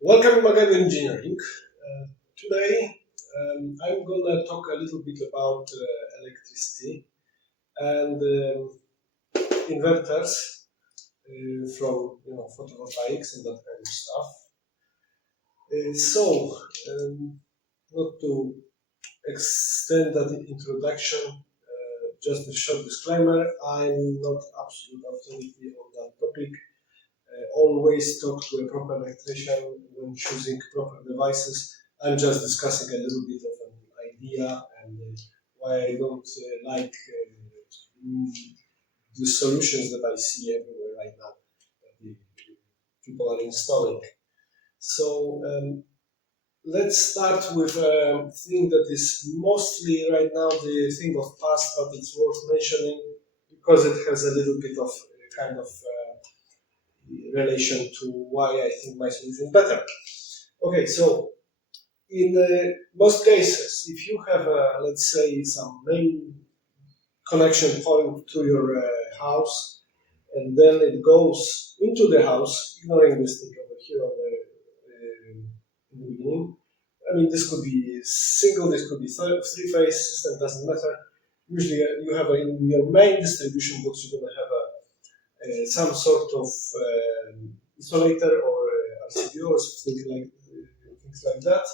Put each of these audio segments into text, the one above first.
Welcome to Magazine Engineering. Today I'm gonna talk a little bit about electricity and inverters from photovoltaics and that kind of stuff. Not to extend that introduction, just a short disclaimer: I'm not absolute authority on that topic. Always talk to a proper electrician when choosing proper devices. I'm just discussing a little bit of an idea and why I don't like the solutions that I see everywhere right now that the people are installing. So let's start with a thing that is mostly right now the thing of past, but it's worth mentioning because it has a little bit of kind of relation to why I think my solution is better. Okay, so in most cases, if you have, let's say, some main connection point to your house, and then it goes into the house, ignoring this thing over here on in the beginning. I mean, this could be single, this could be three-phase system, doesn't matter. Usually, you have in your main distribution box, you're going to have some sort of isolator or RCBO or things like that.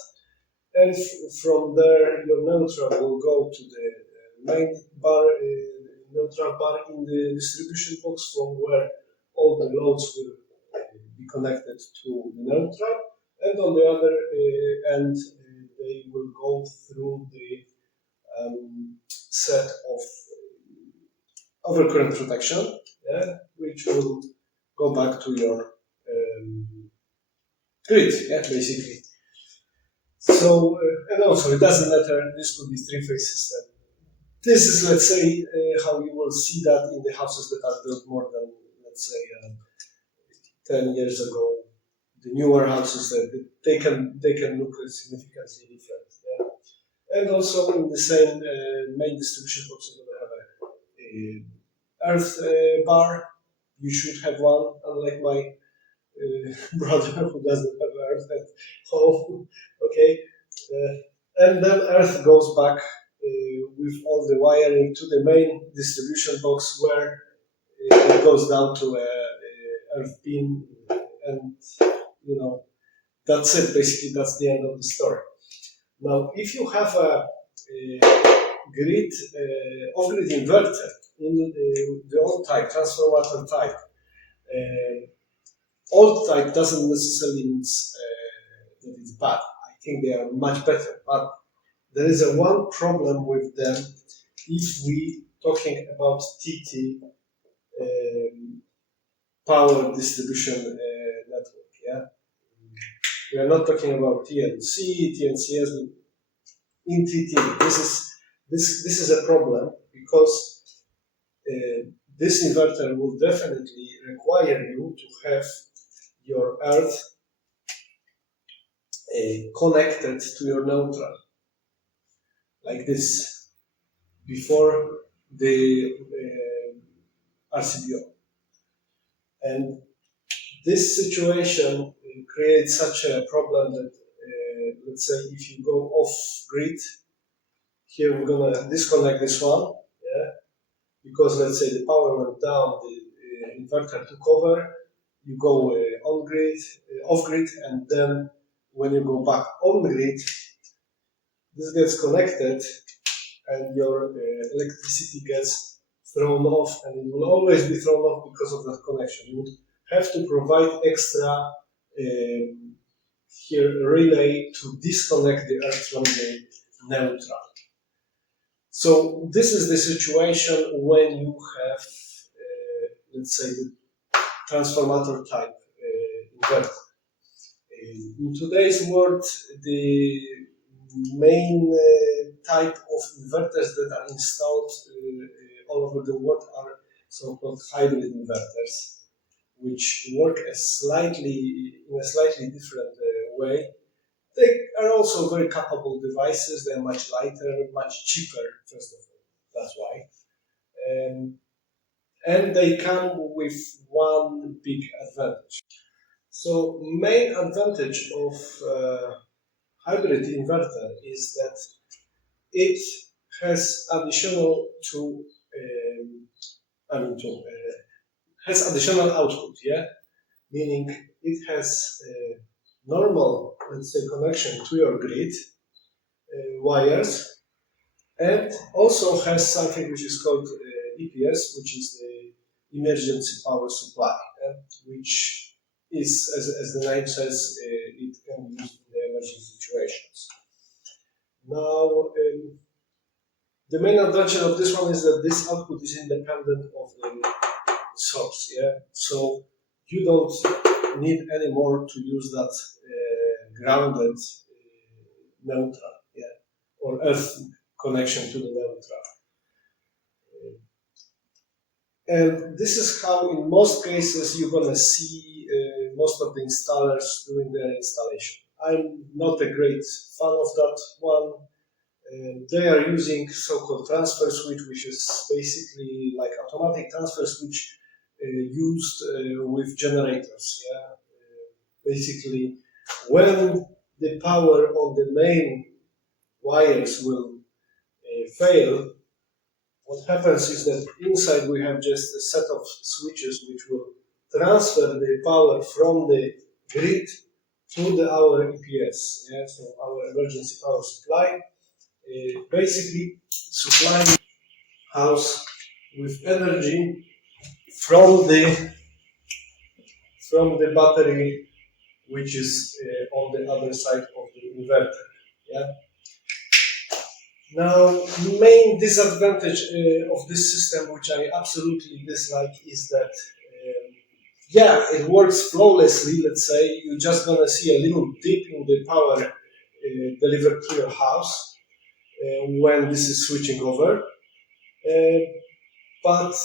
And from there, your neutral will go to the main bar, neutral bar in the distribution box, from where all the loads will be connected to the neutral. And on the other end, they will go through the set of overcurrent protection, which will go back to your grid, basically. So, and also it doesn't matter, this could be three-phase system. This is, let's say, how you will see that in the houses that are built more than, let's say, 10 years ago. The newer houses, they can look significantly different. Yeah? And also in the same main distribution box, you're going to have a earth bar. You should have one, unlike my brother who doesn't have earth at home. Okay, and then earth goes back with all the wiring to the main distribution box, where it goes down to a earth pin, and that's it. Basically, that's the end of the story. Now, if you have a grid off-grid inverter in the old type, transformator type. Old type doesn't necessarily mean that it's bad. I think they are much better, but there is a one problem with them if we talking about TT power distribution network. Yeah, we are not talking about TNC, TNCS. In TT, this is a problem because this inverter will definitely require you to have your earth connected to your neutral, like this, before the RCBO. And this situation creates such a problem that, let's say, if you go off grid, here we're gonna disconnect this one, because let's say the power went down, the inverter took over, you go on grid, off grid, and then when you go back on grid, this gets connected and your electricity gets thrown off, and it will always be thrown off because of that connection. You would have to provide extra here relay to disconnect the earth from the neutral. So this is the situation when you have, let's say, the transformator type inverter. In today's world, the main type of inverters that are installed all over the world are so-called hybrid inverters, which work in a slightly different way. They are also very capable devices. They're much lighter, much cheaper, first of all. That's why. And they come with one big advantage. So main advantage of hybrid inverter is that it has additional to has additional output, yeah, meaning it has normal, let's say, connection to your grid wires, and also has something which is called EPS, which is the emergency power supply, which is, as the name says, it can be used in the emergency situations. Now, the main advantage of this one is that this output is independent of the source. Yeah, so you don't need anymore to use that grounded neutral, yeah, or earth connection to the neutral. And this is how, in most cases, you're gonna see most of the installers doing their installation. I'm not a great fan of that one. They are using so-called transfer switch, which is basically like automatic transfer switch used with generators. Yeah, basically, when the power on the main wires will fail, what happens is that inside we have just a set of switches which will transfer the power from the grid to our EPS, yeah, so our emergency power supply, basically supplying house with energy from the battery, which is on the other side of the inverter. Yeah. Now, main disadvantage of this system, which I absolutely dislike, is that yeah, it works flawlessly. Let's say you're just gonna see a little dip in the power delivered to your house when this is switching over. But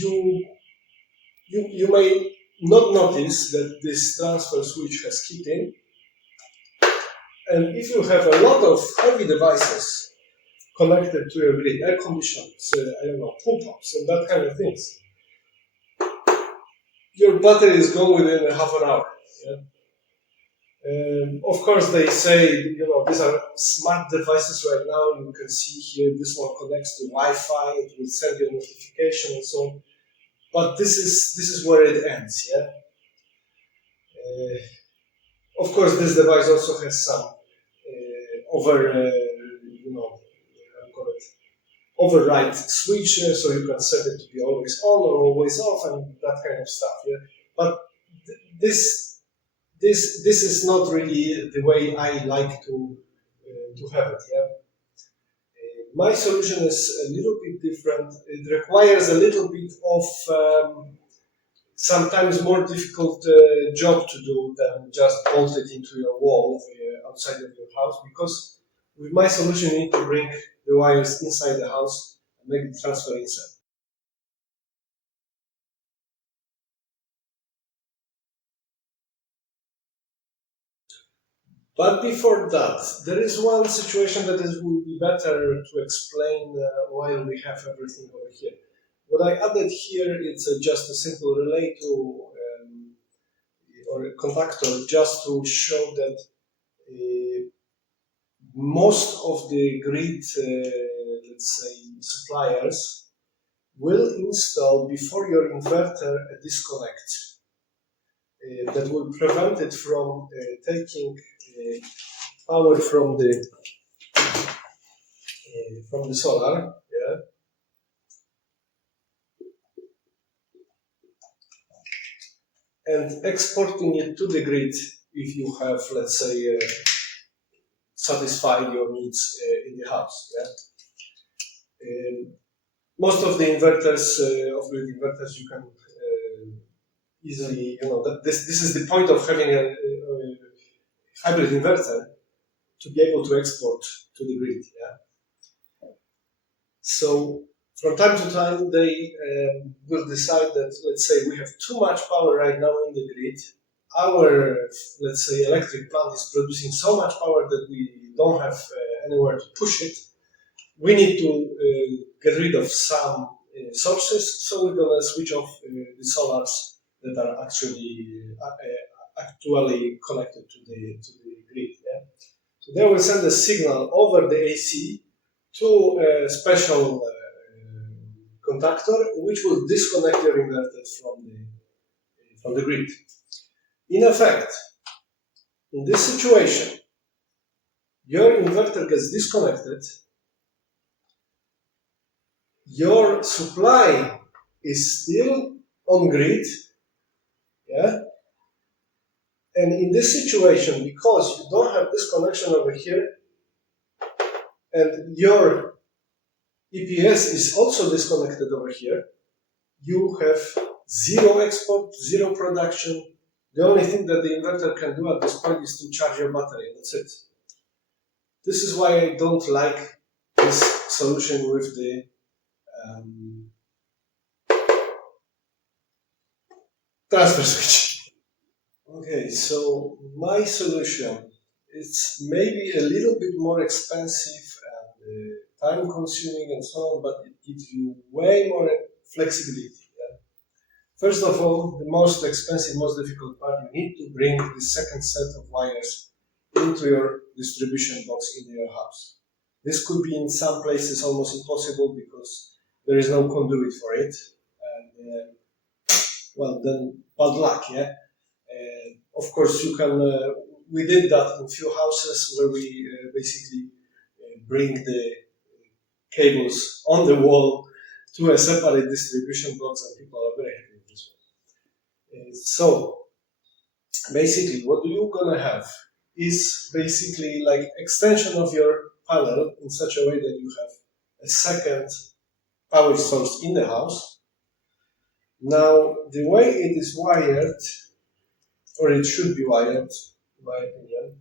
you may not notice that this transfer switch has kicked in, and if you have a lot of heavy devices connected to your grid, air conditioners, I don't know, pool pumps, and that kind of things, your battery is gone within a half an hour. Yeah? Of course, they say, these are smart devices right now. You can see here, this one connects to Wi-Fi. It will send you a notification and so on. But this is where it ends. Yeah. Of course, this device also has some override switch, so you can set it to be always on or always off, and that kind of stuff. Yeah. But this is not really the way I like to have it. Yeah. My solution is a little bit different. It requires a little bit of sometimes more difficult job to do than just bolt it into your wall outside of your house, because with my solution you need to bring the wires inside the house and make the transfer inside. But before that, there is one situation that will be better to explain while we have everything over here. What I added here is just a simple relay or a contactor, just to show that most of the grid, let's say, suppliers will install before your inverter a disconnect that will prevent it from taking power from the solar, yeah, and exporting it to the grid if you have, let's say, satisfied your needs in the house. Yeah. Most of the inverters, off-grid inverters, you can easily, that this is the point of having a hybrid inverter, to be able to export to the grid. Yeah. So from time to time, they will decide that, let's say, we have too much power right now in the grid. Our, let's say, electric plant is producing so much power that we don't have anywhere to push it. We need to get rid of some sources, so we're going to switch off the solars that are actually connected to the grid. Yeah? So they will send a signal over the AC to a special contactor, which will disconnect your inverter from the grid. In effect, in this situation, your inverter gets disconnected, your supply is still on grid, yeah? And in this situation, because you don't have this connection over here, and your EPS is also disconnected over here, you have zero export, zero production. The only thing that the inverter can do at this point is to charge your battery. That's it. This is why I don't like this solution with the transfer switch. Okay, so my solution is maybe a little bit more expensive and time consuming and so on, but it gives you way more flexibility. First of all, the most expensive, most difficult part, you need to bring the second set of wires into your distribution box in your house. This could be in some places almost impossible because there is no conduit for it. And, well, then bad luck, yeah? Of course, you can, we did that in few houses where we basically bring the cables on the wall to a separate distribution box, and people are very happy with this one. So basically, what you're gonna have is basically like extension of your panel in such a way that you have a second power source in the house. Now, the way it is wired, or it should be wired, in my opinion,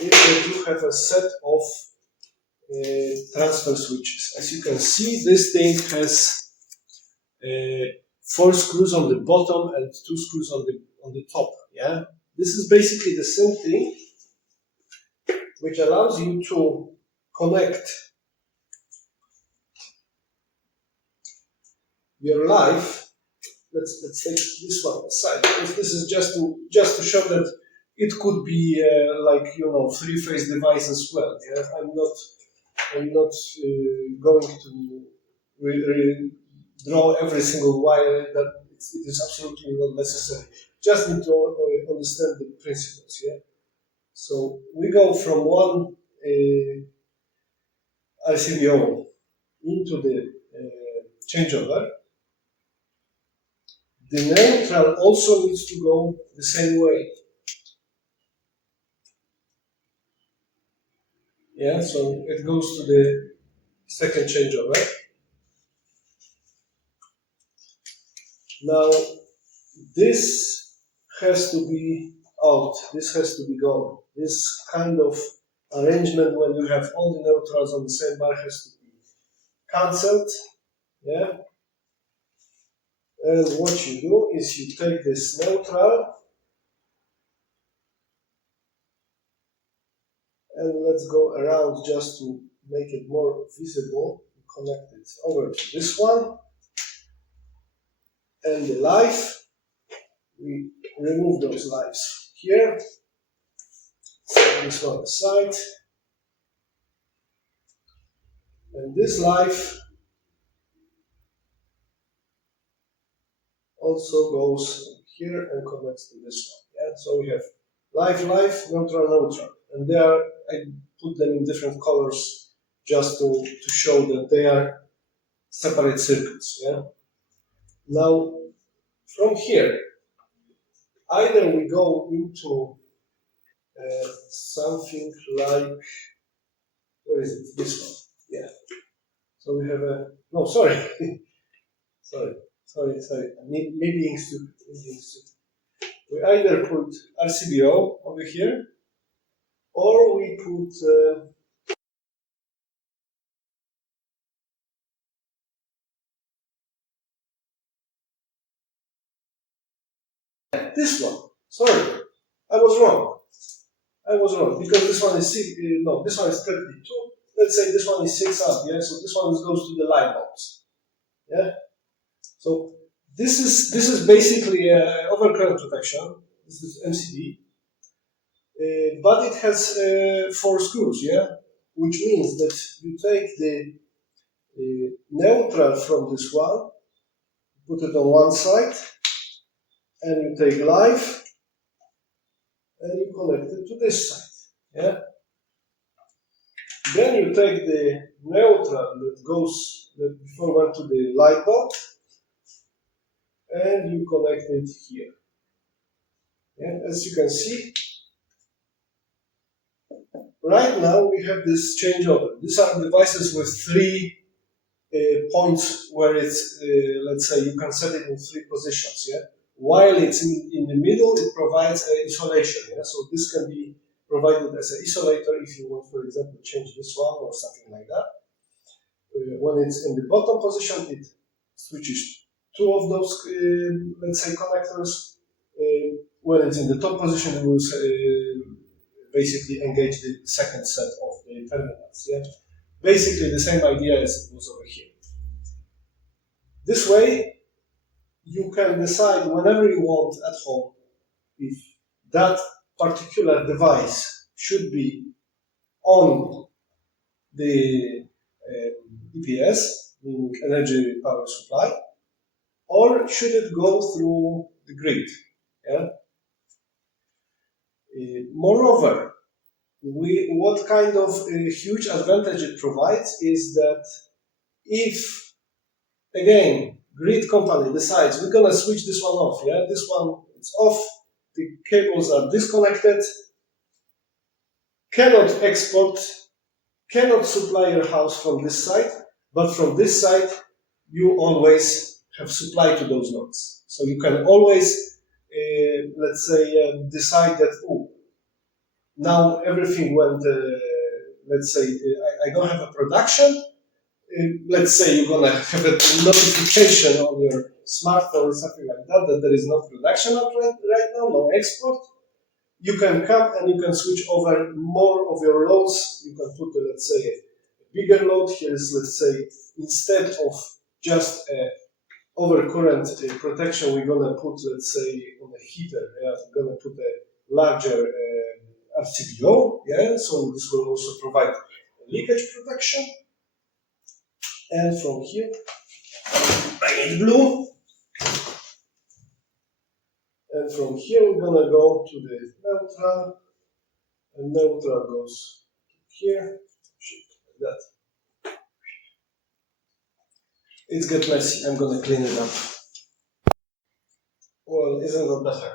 is that you have a set of transfer switches. As you can see, this thing has 4 screws on the bottom and 2 screws on the top. Yeah, this is basically the same thing, which allows you to connect your live. Let's take this one aside, because this is just to show that it could be like, you know, 3-phase device as well. Yeah, I'm not going to draw every single wire. That it is absolutely not necessary. Just need to understand the principles. Yeah. So we go from one RCBO into the changeover. The neutral also needs to go the same way. Yeah, so it goes to the second changeover. Now, this has to be out, this has to be gone. This kind of arrangement when you have all the neutrals on the same bar has to be cancelled. Yeah. And what you do is you take this neutral and let's go around just to make it more visible. Connect it over to this one. And the live, we remove those lives here. Set this one aside. And this live also goes here and connects to this one. Yeah? So we have live, neutral. And there I put them in different colors just to show that they are separate circuits. Yeah? Now, from here, either we go into something like, where is it? This one. Yeah. So we have a, no, sorry. sorry. Maybe being stupid. We either put RCBO over here, or we put this one. Sorry, I was wrong because this one is no, this one is 32. Let's say this one is 6 up. Yeah, so this one goes to the light box. Yeah, so this is basically overcurrent protection. This is MCB, but it has 4 screws, yeah, which means that you take the neutral from this one, put it on one side, and you take live, and you connect it to this side, yeah. Then you take the neutral that before went to the light bulb, and you connect it here. Yeah, as you can see, right now we have this changeover. These are devices with 3 points where it's, let's say, you can set it in 3 positions. Yeah, while it's in the middle, it provides isolation. Yeah, so this can be provided as an isolator if you want, for example, change this one or something like that. When it's in the bottom position, it switches 2 of those, let's say, connectors. When it's in the top position, it will basically engage the second set of the terminals. Yeah, basically the same idea as it was over here. This way, you can decide whenever you want at home if that particular device should be on the EPS, meaning energy power supply, or should it go through the grid? Yeah? Moreover, what kind of huge advantage it provides is that if, again, grid company decides we're going to switch this one off, yeah, this one is off, the cables are disconnected, cannot export, cannot supply your house from this side, but from this side you always have supply to those nodes. So you can always, let's say, decide that, oh, now everything went, let's say, I don't have a production. Let's say you're going to have a notification on your smartphone or something like that, that there is no production right now, no export. You can come and you can switch over more of your loads. You can put, let's say, a bigger load. Here is, let's say, instead of just overcurrent protection, we're going to put, let's say, on a heater, yeah, we're going to put a larger RCBO, yeah, so this will also provide leakage protection. And from here, bring it blue. And from here, we're going to go to the neutral, and neutral goes here, like that. It's get messy, I'm going to clean it up. Well, isn't that better?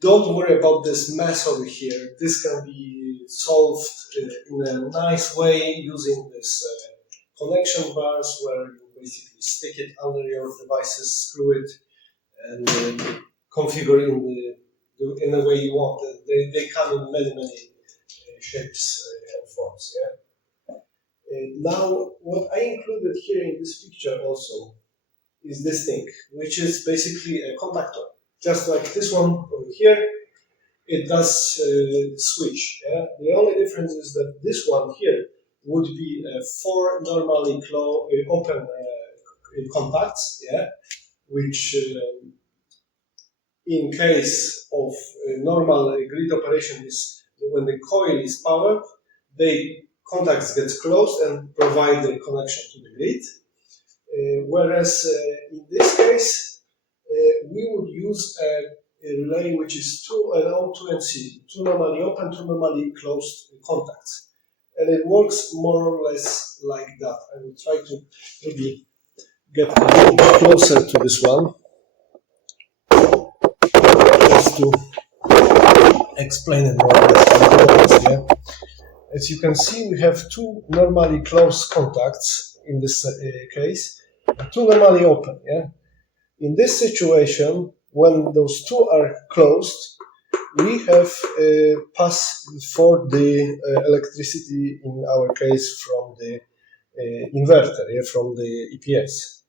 Don't worry about this mess over here. This can be solved in a nice way using this connection bars where you basically stick it under your devices, screw it, and configure in the way you want. They come in many shapes and forms. Yeah. Now, what I included here in this picture also is this thing, which is basically a contactor. Just like this one over here, it does switch. Yeah? The only difference is that this one here would be 4 normally open contacts, yeah? Which in case of normal grid operation is when the coil is powered, the contacts get closed and provide the connection to the grid. Whereas in this case, we would use a relay which is 2 NO, 2 NC, 2 normally open, 2 normally closed contacts. And it works more or less like that. I will try to maybe get a little bit closer to this one, just to explain it more or less. Yeah? As you can see, we have 2 normally closed contacts in this case, 2 normally open. Yeah? In this situation, when those 2 are closed, we have pass for the electricity, in our case, from the inverter, yeah, from the EPS.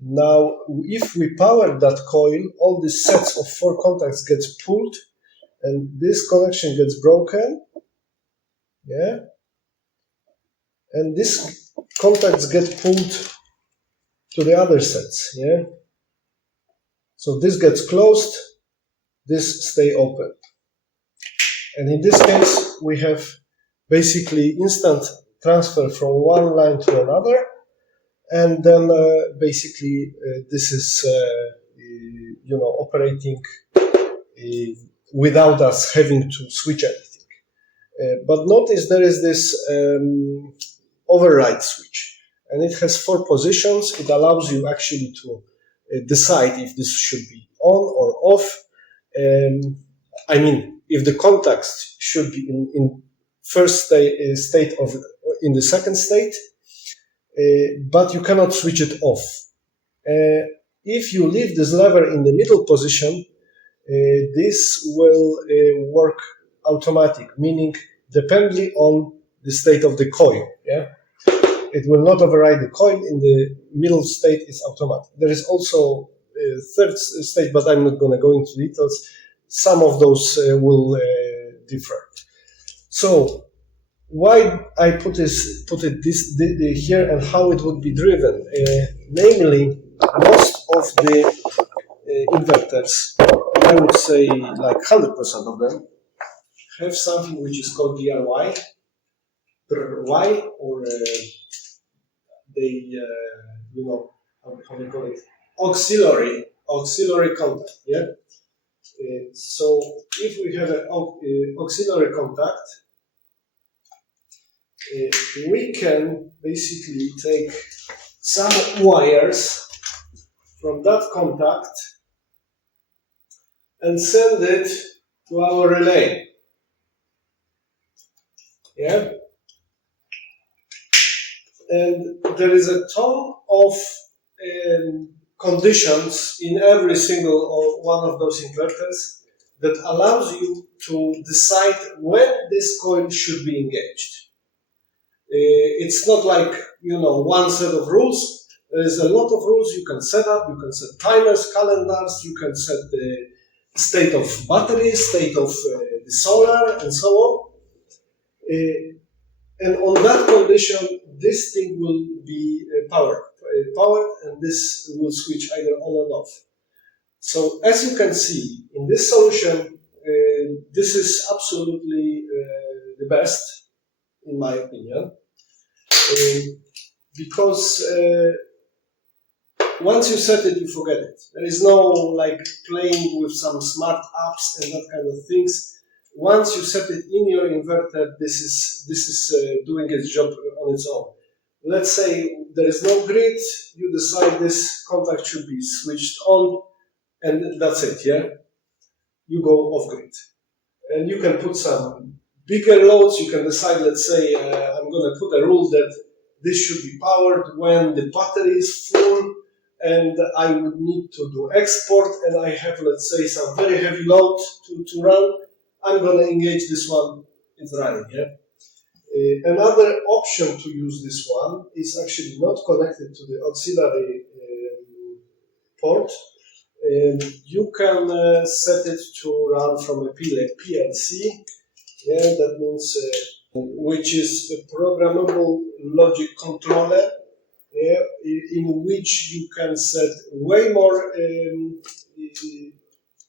Now, if we power that coil, all these sets of 4 contacts gets pulled, and this connection gets broken, yeah, and these contacts get pulled to the other sets, yeah. So this gets closed, this stay open. And in this case, we have basically instant transfer from one line to another, and then basically this is operating without us having to switch anything. But notice there is this override switch, and it has 4 positions. It allows you actually to decide if this should be on or off. I mean, if the contacts should be in first state of in the second state, but you cannot switch it off. If you leave this lever in the middle position, this will work automatic, meaning dependently on the state of the coil. Yeah, it will not override the coil. In the middle state, it's automatic. There is also a third state, but I'm not going to go into details. Some of those will differ. So why I put it here and how it would be driven. Namely, most of the inverters, I would say like 100% of them, have something which is called DRY, or they, how they call it, auxiliary contact. Yeah. So if we have an auxiliary contact, we can basically take some wires from that contact and send it to our relay. Yeah? And there is a ton of conditions in every single one of those inverters that allows you to decide when this coil should be engaged. It's not like, one set of rules. There is a lot of rules you can set up. You can set timers, calendars, you can set the state of battery, state of the solar, and so on. And on that condition, this thing will be powered, and this will switch either on and off. So as you can see, in this solution, this is absolutely the best, in my opinion, because once you set it, you forget it. There is no like playing with some smart apps and that kind of things. Once you set it in your inverter, this is doing its job on its own. Let's say there is no grid, you decide this contact should be switched on, and that's it, yeah? You go off grid. And you can put some bigger loads, you can decide, let's say, I'm going to put a rule that this should be powered when the battery is full, and I would need to do export, and I have, let's say, some very heavy load to run. I'm going to engage this one, it's running, yeah? Another option to use this one is actually not connected to the auxiliary port. You can set it to run from a PLC, yeah, that means which is a programmable logic controller, yeah, in which you can set way more,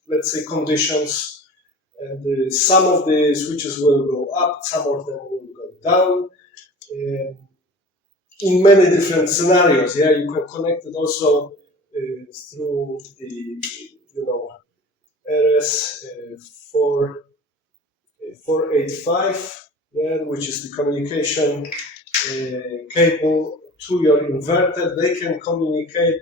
let's say, conditions. And some of the switches will go up, some of them will go down. In many different scenarios, yeah, you can connect it also through the, RS 485, yeah, which is the communication cable to your inverter. They can communicate.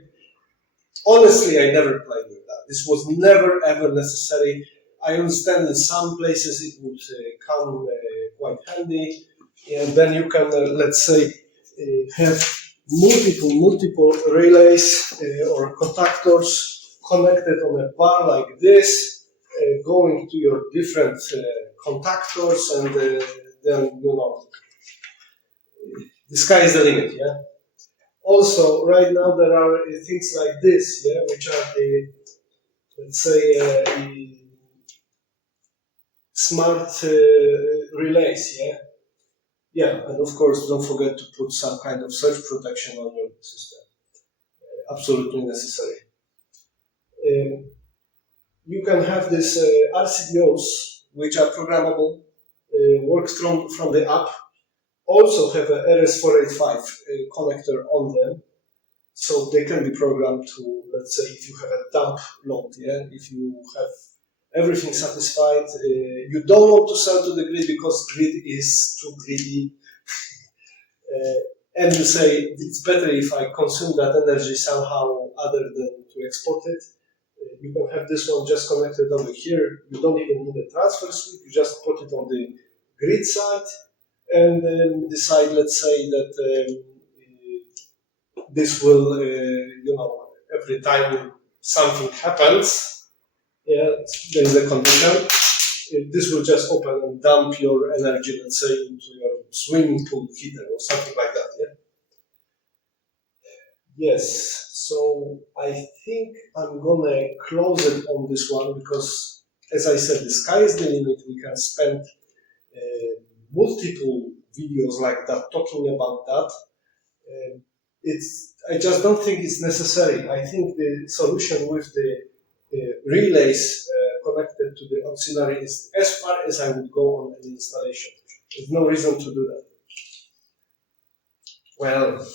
Honestly, I never played with that. This was never ever necessary. I understand in some places it would come quite handy, and then you can, let's say, have multiple relays or contactors connected on a bar like this, going to your different contactors, and then, the sky is the limit, yeah? Also, right now there are things like this, yeah, which are the, let's say, smart relays, yeah? Yeah, and of course, don't forget to put some kind of surge protection on your system. Absolutely necessary. You can have these RCDOs, which are programmable, work from the app, also have a RS485 connector on them, so they can be programmed to, let's say, if you have a dump load, yeah, if you have everything satisfied, you don't want to sell to the grid because grid is too greedy, and you say it's better if I consume that energy somehow other than to export it. You can have this one just connected over here. You don't even need a transfer switch. You just put it on the grid side and then decide, let's say, that this will, every time something happens, yeah, there is a condition. This will just open and dump your energy, let's say, into your swimming pool heater or something like that. Yeah. Yes. So I think I'm gonna close it on this one because, as I said, the sky is the limit. We can spend multiple videos like that talking about that. I just don't think it's necessary. I think the solution with the relays connected to the auxiliary is as far as I would go on an installation. There's no reason to do that. Well,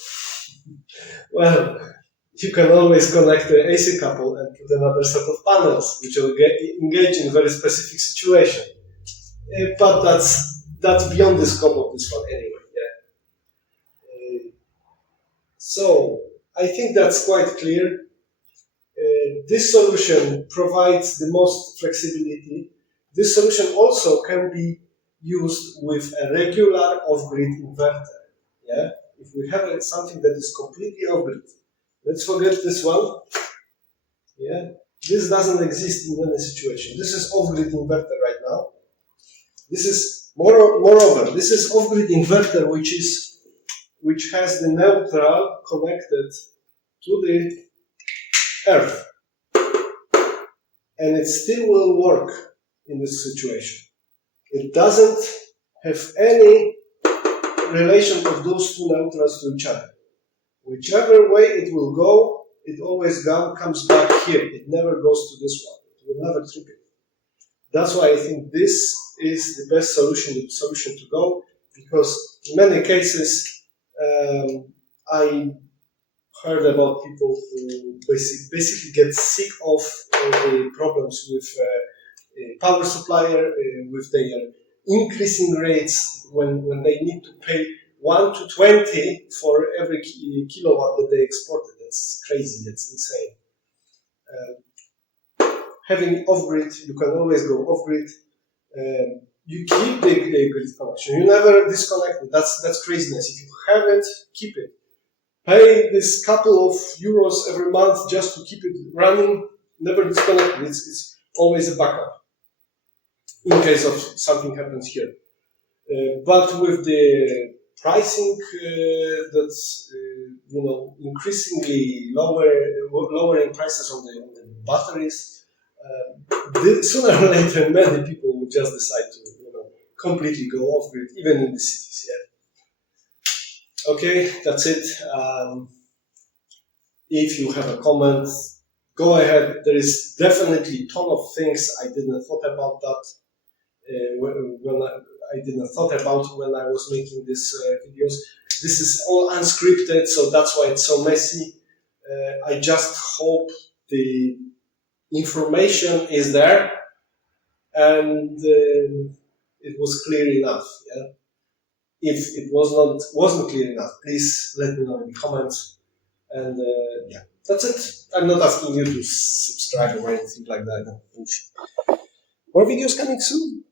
you can always connect the AC couple and put another set of panels, which will engage in a very specific situation. But that's beyond the scope of this one anyway. Yeah. So I think that's quite clear. This solution provides the most flexibility. This solution also can be used with a regular off-grid inverter. Yeah. If we have something that is completely off-grid, let's forget this one. Yeah, this doesn't exist in any situation. This is off-grid inverter right now. This is moreover, this is off-grid inverter which has the neutral connected to the earth, and it still will work in this situation. It doesn't have any relation of those two neutrals to each other. Whichever way it will go, it always comes back here. It never goes to this one. It will never trip it. That's why I think this is the best solution to go, because in many cases I heard about people who basically get sick of the problems with power supplier, with their increasing rates when they need to pay 1 to 20 for every kilowatt that they exported. That's crazy, that's insane. Having off-grid, you can always go off-grid. You keep the grid connection. You never disconnect it. That's craziness. If you have it, keep it. Pay this couple of euros every month just to keep it running. Never disconnect it. It's always a backup in case of something happens here. But with the pricing that's increasingly lowering prices on the batteries, sooner or later many people will just decide to completely go off grid, even in the cities. Yeah. Okay, that's it. If you have a comment, go ahead. There is definitely a ton of things I didn't thought about that when I didn't thought about when I was making these videos. This is all unscripted, so that's why it's so messy. I just hope the information is there and it was clear enough. Yeah? If it wasn't clear enough, please let me know in the comments. And yeah, that's it. I'm not asking you to subscribe or anything like that. More videos coming soon.